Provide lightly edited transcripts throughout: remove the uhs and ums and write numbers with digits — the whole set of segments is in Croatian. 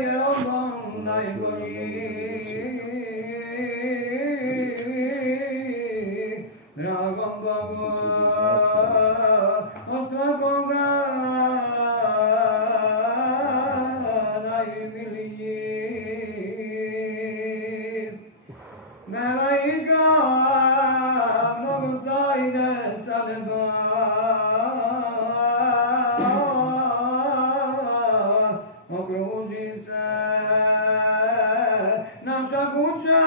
je onom najbolji, dragom Bogu od svakoga najmiliji. Melaika mnogo zajde sa neba, okruži se naša kuća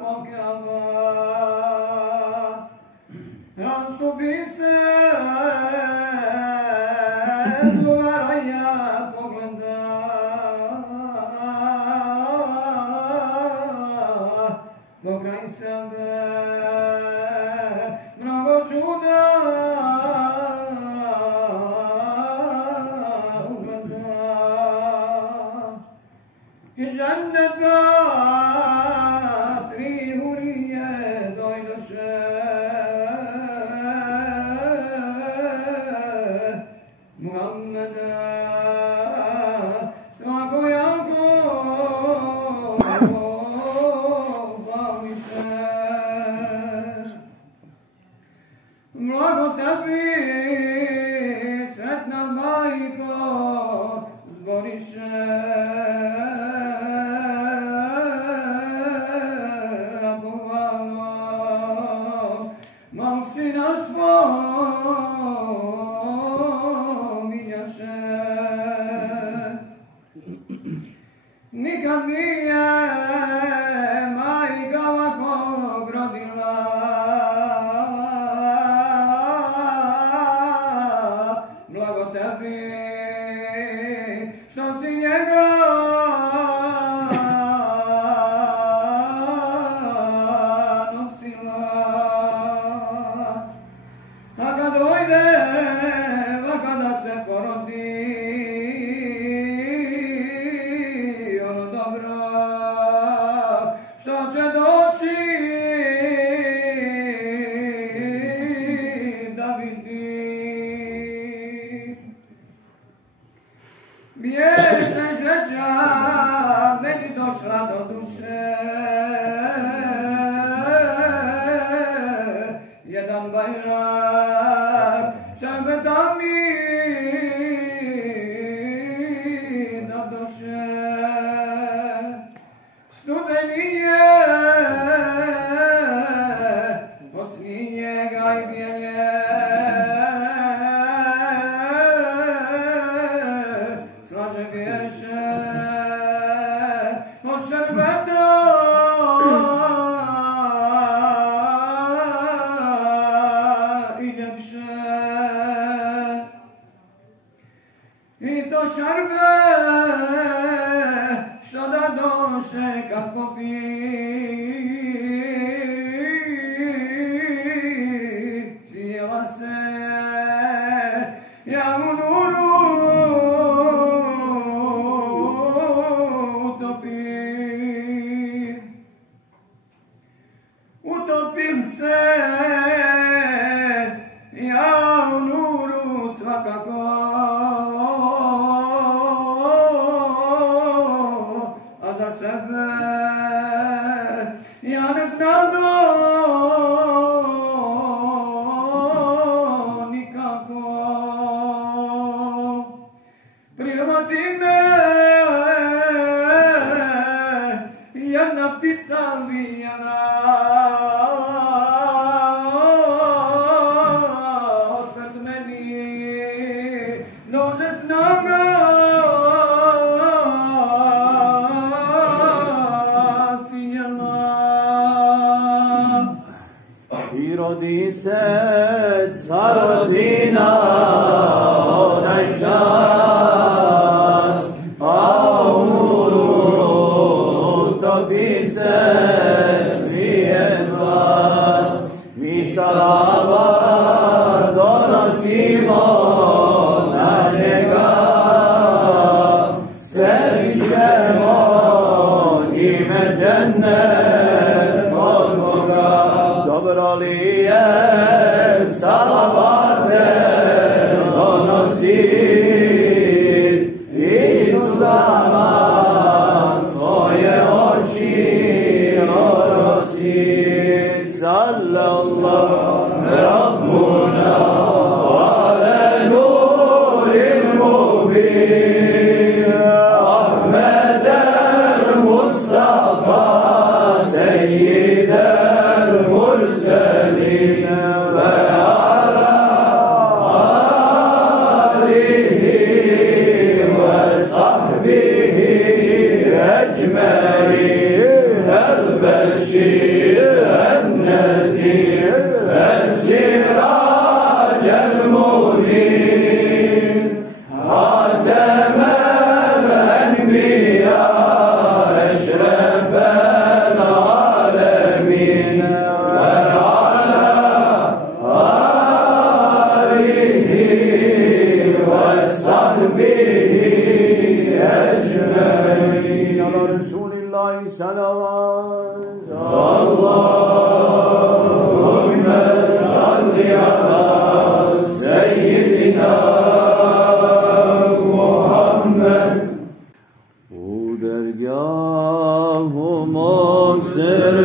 kokjava, rastupi se dvoranja pogleda, pokraj sebe mnogo čuda ugleda. I dženneta tri hurije dojdoše, Muhammeda svakojako blago tebi, sretna majko, zboriše pohvalno mog sina spominjaše. Nikad nije majka ovakvog rodila, blago tebi što si njega nosila. A kad dojde kada se porodi ono dobro što će doći da vidi, biješe žeđa meni došla do duše, jedan bajrak šarbeta mi nadoše, studeni je od snijega i bijelje, slađe biješe od šarbeta i ljepše. I to šarbe što da doše kad popi, cijela se ja u nuru utopim se ja u nuru svakako, a za sebe ja ne znam nikako. Prihvati me jedna ptica vijana, opet meni dođe snaga ciljena. I rodi se sva rodina onaj čas, a u nuru utopi se svijet vas. Mi salavat donosimo na njega, sveći ćemo njime džennet od Boga. Dobro li je salavate المنير خاتم الأنبياء أشرف العالمين وعلى آله وصحبه أجمعين. على رسول الله صلوات اللهم صل على سيدنا محمد. ودرگاه مکسر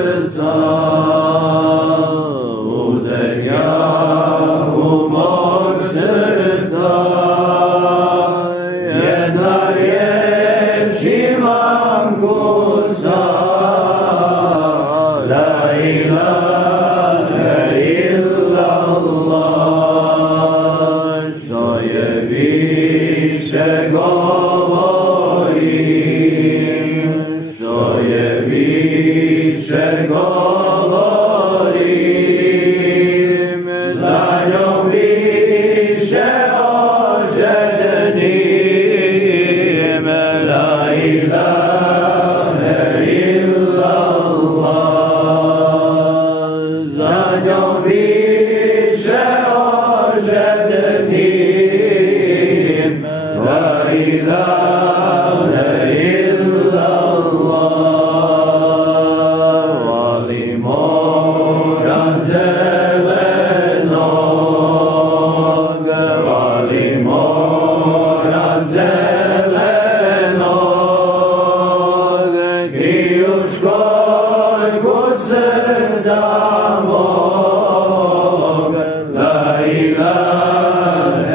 ودرگاه مکسر شیمان کنسا لا إله إلا الله شایبی شگاواریم شایبی شگاواریم زنیابی شاجدنیم لا إله إلا الله زنیابی شاجدنیم لا إله إلا الله ولیمون زلناگ ولیمون زلناگ کیوشکای کسر زمان لا إله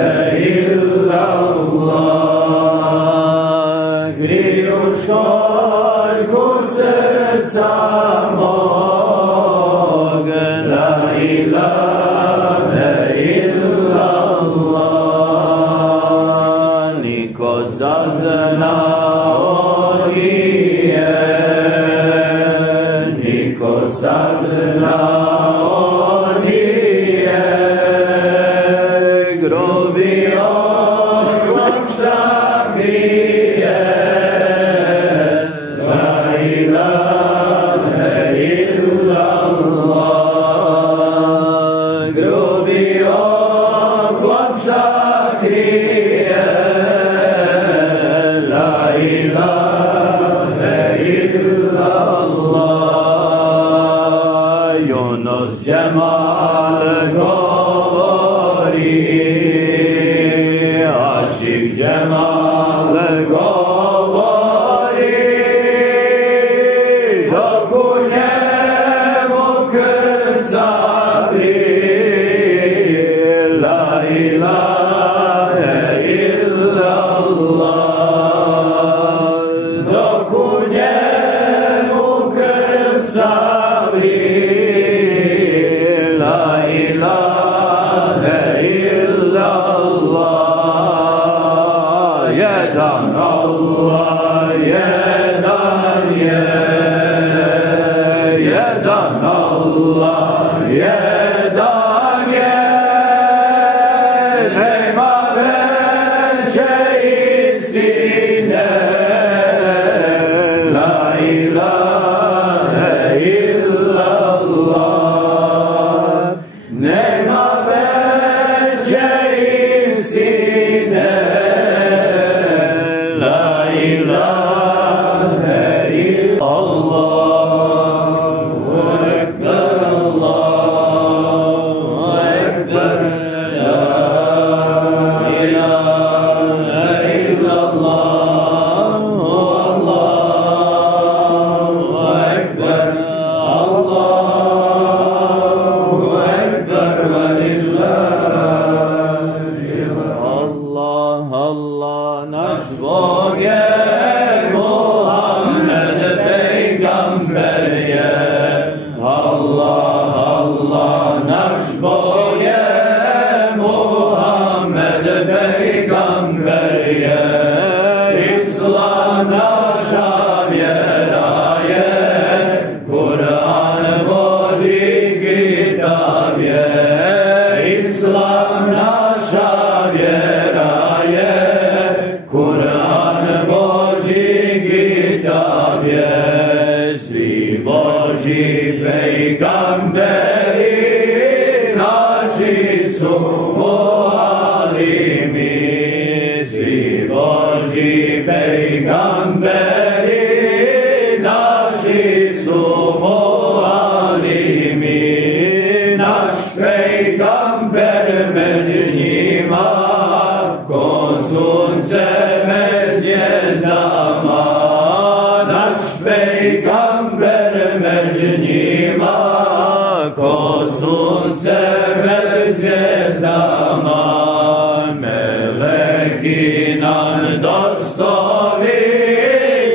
إلا الله کیوشکای کسر زمان لا إله إلا الله نیکوس از ناریه نیکوس از ناریه گروبیان وکشاکیه لا إله إلا الله گروبیان وکشاکیه لا إله إلا الله یونس جمال گواری عاشق جمال گواری دکنه مکر زبری لا إله إلا الله دکنه مکر زبری لا إله إلا الله يدان الله يدان يدان الله يدان među njima, ko sunce me zvijezdama, naš pejgamber među njima, ko sunce me zvijezdama, meleki nam dostovi,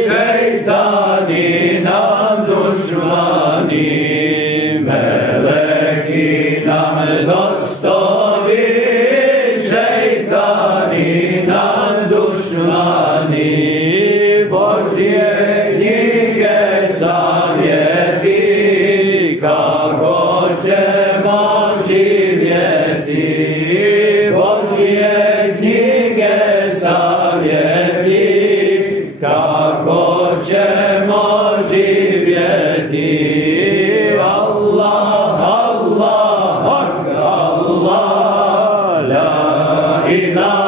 šejtani nam dušmani, meleki nam dostovi, šejtani nam dušmani, Božje knjige savjeti, kako ćemo živjeti, Božje knjige savjeti, kako ćemo živjeti. Allah, Allah, Allah, la ilaha